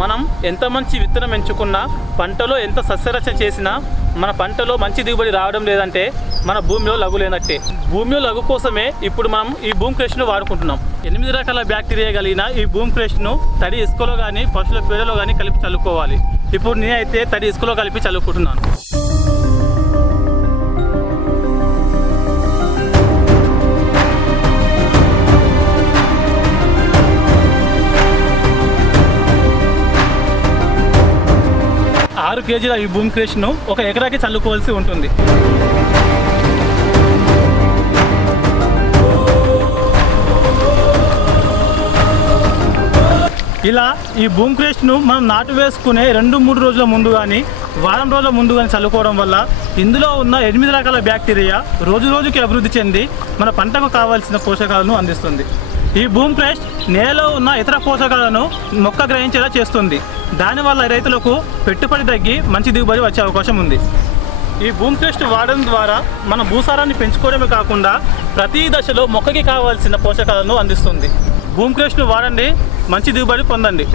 మనం ఎంత మంచి విత్తనం ఎంచుకున్నా పంటలో ఎంత సస్యరచన చేసినా మన పంటలో మంచి దిగుబడి రావడం లేదంటే మన భూమిలో లఘు లేనట్టే. భూమిలో లఘు కోసమే ఇప్పుడు మనం ఈ భూమి క్రేష్ను వాడుకుంటున్నాం. ఎనిమిది రకాల బ్యాక్టీరియా కలిగిన ఈ భూమి క్రేష్ను తడి ఇసుకలో కానీ పశువుల పేడలో కానీ కలిపి చల్లుకోవాలి. ఇప్పుడు నేనైతే తడి ఇసుకలో కలిపి చల్లుకుంటున్నాను. ఆరు కేజీల ఈ భూమి క్రేష్ను ఒక ఎకరాకి చల్లుకోవాల్సి ఉంటుంది. ఇలా ఈ భూమి క్రేష్ను మనం నాటు వేసుకునే రెండు మూడు రోజుల ముందు కానీ వారం రోజుల ముందు కానీ చల్లుకోవడం వల్ల ఇందులో ఉన్న ఎనిమిది రకాల బ్యాక్టీరియా రోజు రోజుకి అభివృద్ధి చెంది మన పంటకు కావాల్సిన పోషకాలను అందిస్తుంది. ఈ భూమి క్రేస్ట్ నేలలో ఉన్న ఇతర పోషకాలను మొక్క గ్రహించేలా చేస్తుంది. దానివల్ల రైతులకు పెట్టుబడి తగ్గి మంచి దిగుబడి వచ్చే అవకాశం ఉంది. ఈ భూమి క్రేస్ట్ వాడడం ద్వారా మన భూసారాన్ని పెంచుకోవడమే కాకుండా ప్రతి దశలో మొక్కకి కావాల్సిన పోషకాలను అందిస్తుంది. భూమి క్రేస్ట్ను వాడండి మంచి దిగుబడి పొందండి.